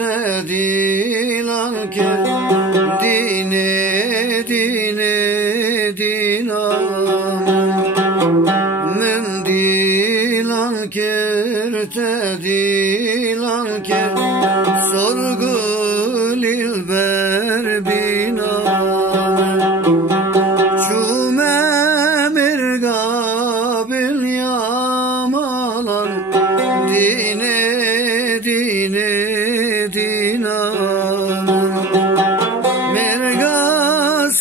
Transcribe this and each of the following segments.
Kertediler dine dine dinam mendilan kertediler sorgul ilber binam çume mirgabil yamalan dine dine dinam merga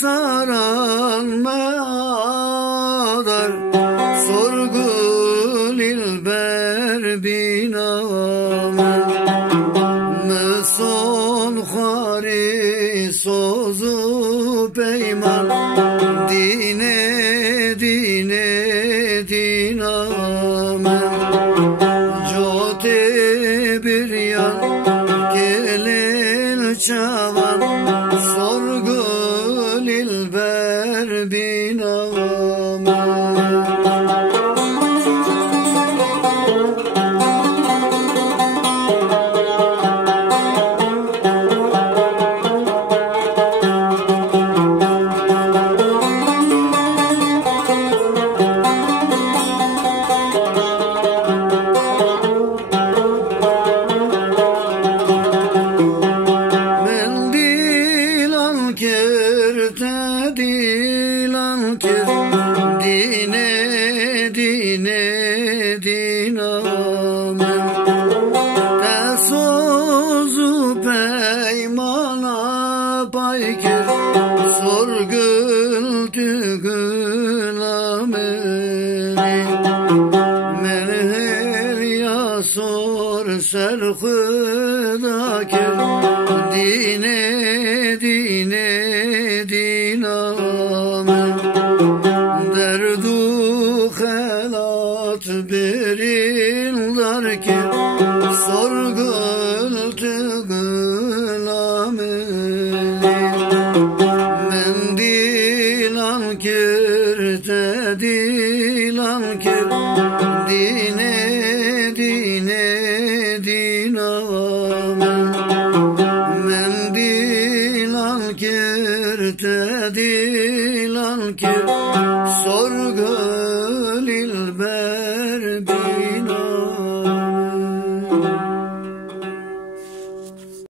saran madar sorgul ilber binam son khari sozu peyman dine dine dinam jote bir yan gelil çavan sorgul ilber binam kertediler dine dine dinam sozu peymana paykir sorgul tügülameni merher ya sor serhıdakir dine dine dinam derdu helat biriller ki sorgul tügülameni mendilan kertediler dine dine dinam mendilan kertediler sorgul